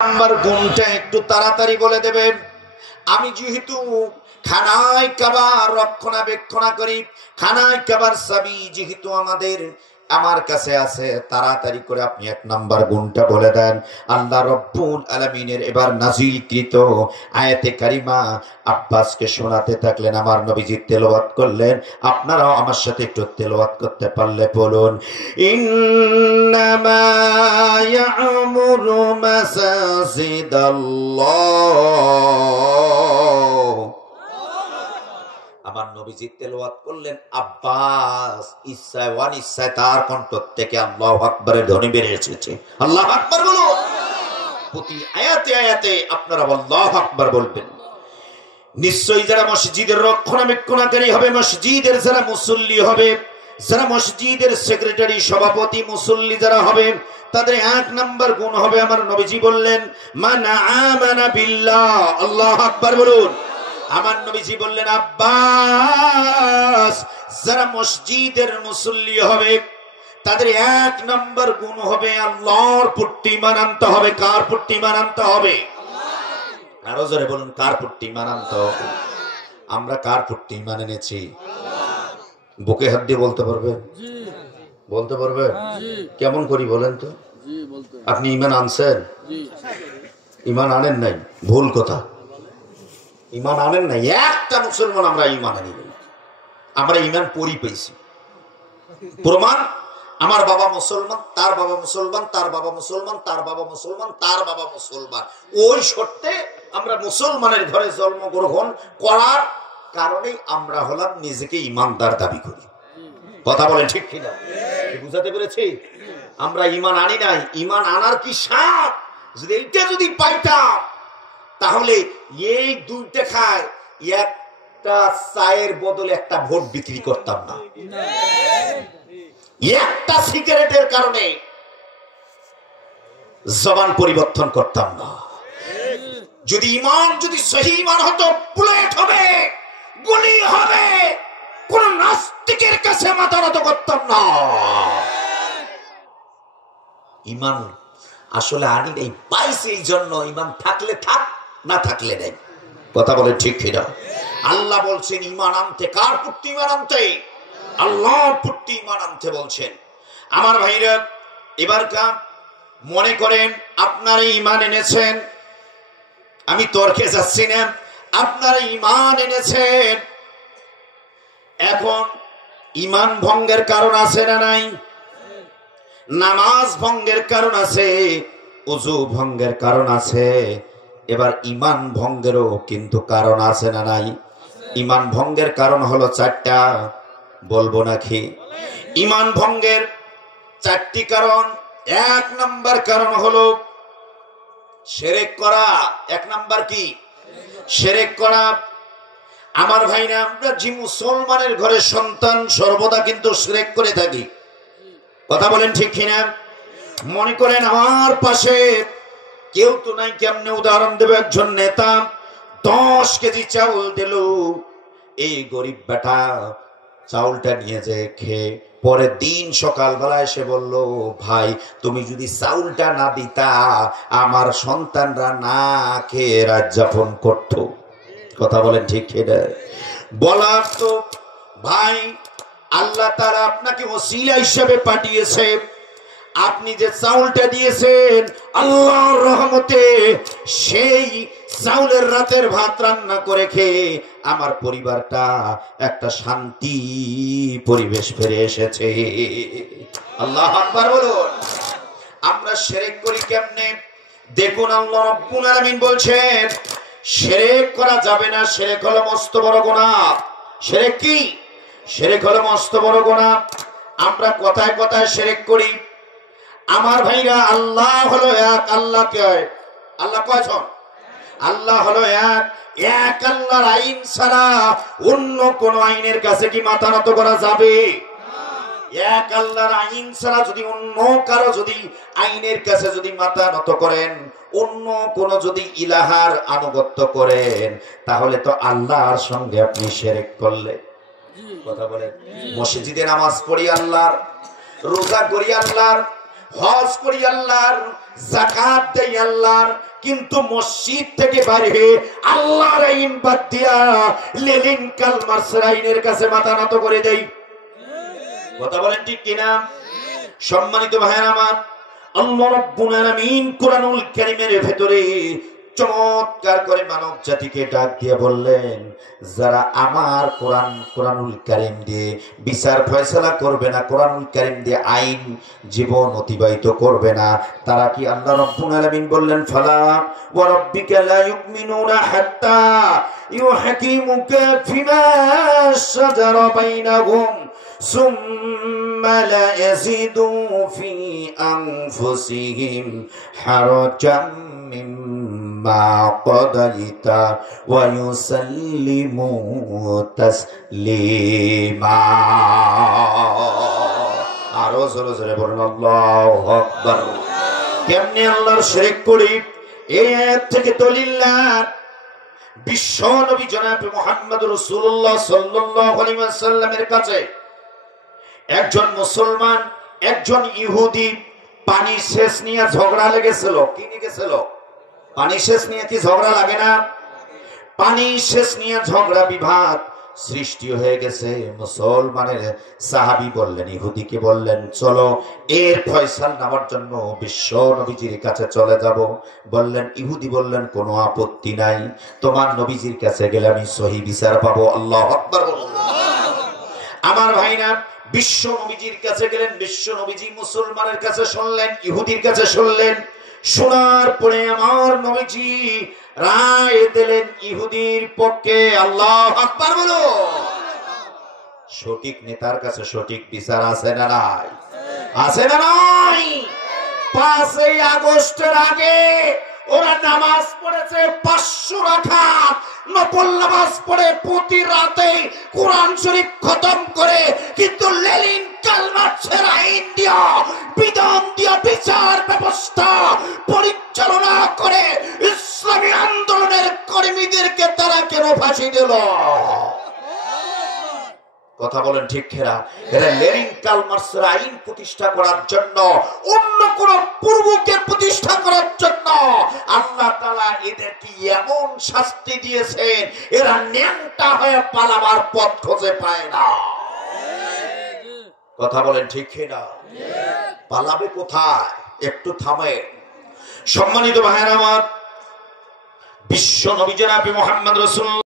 Number গুণটা একটু তাড়াতাড়ি বলে দেবেন। আমি যেহেতু খানায় কাবার রক্ষণাবেক্ষণা করি, খানায় কাবার চাবি যেহেতু আমার কাছে আছে, তাড়াতাড়ি করে আপনি এক নাম্বার গুণটা বলে দেন। আল্লাহ রব্বুল আলামিনের এবার নাযিলকৃত আয়াতে কারিমা আব্বাসকে শোনাতে থাকলেন, আমার নবীজি তেলাওয়াত করলেন। আপনারাও আমার সাথে একটু তেলাওয়াত করতে পারলে বলুন, ইন্নামা ইয়া'মুরু মাসাজিদাল্লাহ। আমার নবীজি তেলাওয়াত করলেন, আব্বাস ইচ্ছায় অনিচ্ছায় তার কণ্ঠ থেকে আল্লাহু আকবারের ধ্বনি বেরিয়ে এসেছে। আল্লাহু আকবার বলুন। প্রতি আয়াতে আয়াতে আপনারা আল্লাহু আকবার বলবেন। নিশ্চয়ই যারা মসজিদের রক্ষণাবেক্ষণকারী হবে, মসজিদের যারা মুসল্লি হবে, যারা মসজিদের সেক্রেটারি সভাপতি মুসল্লি যারা হবে, তাদের এক নাম্বার গুণ হবে, আমার নবীজি বললেন, মান আমানা বিল্লাহ। আল্লাহু আকবার বলুন। আমার নবীজি বললেন, আব্বাস যারা মসজিদের মুসল্লি হবে তাদের এক নাম্বার গুণ হবে আল্লাহর প্রতি ঈমান আনতে হবে। কার প্রতি ঈমান আনতে হবে? আরো জোরে বলুন, কার প্রতি ঈমান আনতে হবে? আমরা কার প্রতি ঈমান এনেছি? বুকে হাত দিয়ে বলতে পারবে? বলতে পারবে? কেমন করি বলেন তো? আপনি ঈমান আনছেন? ঈমান আনেন নাই, ভুল কথা। ঈমান আনেন নাই, একটা মুসলমান আমরা ঈমান আনি নাই। আমরা ঈমান পরি পেয়েছি। প্রমাণ, আমার বাবা মুসলমান, তার বাবা মুসলমান, তার বাবা মুসলমান, তার বাবা মুসলমান, তার বাবা মুসলমান। ওই শর্তে আমরা মুসলমানের ঘরে জন্মগ্রহণ করার কারণেই আমরা হলাম নিজেকে ঈমানদার দাবি করি। কথা বলেন ঠিক কিনা? বুঝাতে পেরেছি? আমরা ঈমান আনি নাই। ঈমান আনার কি স্বাদ! যদি এইটা যদি পাইতাম তাহলে এই দুইটা খায় একটা চায়ের বদলে একটা ভোট বিক্রি করতাম না। একটা সিগারেটের কারণে জবান পরিবর্তন করতাম না। যদি ঈমান, যদি সহি ঈমান হতো, বুলেট হবে, গুলি হবে, কোন নাস্তিকের কাছে মাথা নত করতাম না। ঈমান আসলে আনি নেই, পাইছি এই জন্য। ঈমান থাকলে থাক, না থাকলে নেই। কথা বলে ঠিক কিনা? আল্লাহ বলছেন ঈমান আনতে। কার প্রতি ঈমান আনতে? আল্লাহর প্রতি ঈমান আনতে বলছেন। আমার ভাইরা, এবার মনে করেন আপনারা ঈমান এনেছেন, আমি তর্কে যাচ্ছি না, আপনারা ঈমান এনেছেন। এখন ঈমান ভঙ্গের কারণ আছে না নাই? নামাজ ভঙ্গের কারণ আছে, ওযু ভঙ্গের কারণ আছে। এবার ঈমান ভঙ্গেরও কিন্তু কারণ আছে না নাই? ঈমান ভঙ্গের কারণ হলো চারটা, বলবো নাকি? ঈমান ভঙ্গের চারটি কারণ। এক নাম্বার কারণ হলো শিরক করা। এক নাম্বার কি? শিরক করা। আমার ভাইরা, আমরা যে মুসলমানের ঘরে সন্তান সর্বদা কিন্তু শিরক করে থাকি। কথা বলেন ঠিক কিনা? মনে করেন আমার পাশে কেউ তো নাই, কেমনে উদাহরণ দেবে? একজন নেতা 10 কেজি চাউল দিল, এই গরিব বেটা চাউলটা নিয়ে যে খেয়ে পরের দিন সকালবেলা এসে বলল, ভাই তুমি যদি চাউলটা না দিতা আমার সন্তানরা না খেয়ে রাত যাপন করত। কথা বলেন ঠিক কিনা? বলার তো ভাই, আল্লাহ তাআলা আপনাকে ওসিলা হিসেবে পাঠিয়েছে। আপনি যে চাউলটা দিয়েছেন আল্লাহর রহমতে, সেই চাউলের রাতের ভাত রান্না করে খেয়ে আমার পরিবারটা একটা শান্তি পরিবেশ ফিরে এসেছে। আল্লাহু আকবার বলুন। আমরা শিরক করি কেমনে? দেখুন, আল্লাহ রাব্বুল আলামিন বলছেন শিরক করা যাবে না। শিরক হলো মস্ত বড় গুনাহ। শিরক কি? শিরক হলো মস্ত বড় গুনাহ। আমরা কথায় কথায় শিরক করি। আমার ভাইরা, আল্লাহ হলো এক। আল্লাহ কে? আল্লাহ কয়জন? আল্লাহ হলো এক। এক আল্লাহর আইন ছাড়া অন্য কোন আইনের কাছে কি মাথা নত করা যাবে? এক আল্লাহর আইন ছাড়া যদি অন্য কারো যদি আইনের কাছে যদি মাথা নত করেন, অন্য কোন যদি ইলাহার আনুগত্য করেন, তাহলে তো আল্লাহর সঙ্গে আপনি শিরক করলে। কথা বলেন। মসজিদে নামাজ পড়ি আল্লাহর, রোজা করি আল্লাহর, হজ করি আল্লাহর, যাকাত দেই আল্লাহর, কিন্তু মসজিদ থেকে বাইরে হয়ে আল্লাহর আইন বাদ দিয়া লেলিন কালমার্সের আইনের কাছে মাথা নত করে দেই। কথা বলেন ঠিক কিনা? সম্মানিত ভাইয়েরা আমার, আল্লাহ রাব্বুল আলামিন কোরআনুল কারীমের ভেতরে চমৎকার করে মানব জাতিকে ডাক দিয়ে বললেন, যারা আমার কোরআনুল কারীম দিয়ে বিচার ফয়সালা করবে না, কোরআনুল কারীম দিয়ে আইন জীবন অতিবাহিত করবে না, তারা কি আল্লাহ রাব্বুল আলামিন বললেন, ফালা ওয়া রাব্বিকা লা ইউমিনুনা হাত্তা ইউহাকিমুকা ফিমা শাজারা বাইনাহুম সুম্মা লা ইয়াজিদু ফি আনফুসিহিম হারাজাম মিম্মা কাদাইতা ওয়া ইউসাল্লিমু তাসলিমা। আরো জোরে জোরে বলুন আল্লাহু আকবার। কেমনে আল্লাহর শিরক করি? এই আয়াত থেকে দলিল না। বিশ্ব নবী জনাব মুহাম্মদ রাসূলুল্লাহ সাল্লাল্লাহু আলাইহি ওয়াসাল্লামের কাছে একজন মুসলমান, একজন ইহুদি পানি শেষ নিয়ে ঝগড়া লেগেছিল। কি লেগেছিল? পানি শেষ নিয়ে কি ঝগড়া লাগে না? পানি শেষ নিয়ে ঝগড়া বিবাদ সৃষ্টি হয়ে গেছে। মুসলমানের সাহাবী বললেন, ইহুদিকে বললেন, চলো এর ফয়সাল নেওয়ার জন্য বিশ্ব নবীজির কাছে চলে যাব। বললেন, ইহুদি বললেন, কোনো আপত্তি নাই, তোমার নবীজির কাছে গেলে আমি সহি বিচার পাবো। আল্লাহু আকবার। আমার ভাইরা, বিশ্ব নবীজির কাছে গেলেন। বিশ্ব নবীজি মুসলমানের কাছে শুনলেন, ইহুদির কাছে শুনলেন। শোনার পরে আমার নবীজি রায় দিলেন ইহুদির পক্ষে। আল্লাহু আকবার বলো। সঠিক নেতার কাছে সঠিক বিচার আছে না নাই? আছে না নাই? 5 আগস্টের আগে ওরা নামাজ পড়েছে 500 রাকাত, নফল নামাজ পড়ে প্রতি রাতে কোরআন শরীফ খতম করে, কিন্তু লেলিন কালমার্সের আইন দিয়া, বিধান দিয়া বিচার ব্যবস্থা পরিচালনা করে ইসলামী আন্দোলনের কর্মীদেরকে তারা কেন ফাঁসি দিল? কথা বলেন ঠিক খেরা? এরা লেনিন কালমার্সের আইন প্রতিষ্ঠা করার জন্য, অন্য কোন পূর্বকে প্রতিষ্ঠা করার জন্য আল্লাহ তাআলা এদেরকে এমন শাস্তি দিয়েছেন, এরা ন্যাংটা হয়ে পালাবার পথ খুঁজে পায় না। কথা বলেন ঠিক খেরা? পালাবে কোথায়? একটু থামে। সম্মানিত ভাইয়েরা আমার, বিশ্ব নবী জনাব মুহাম্মদ রাসূলুল্লাহ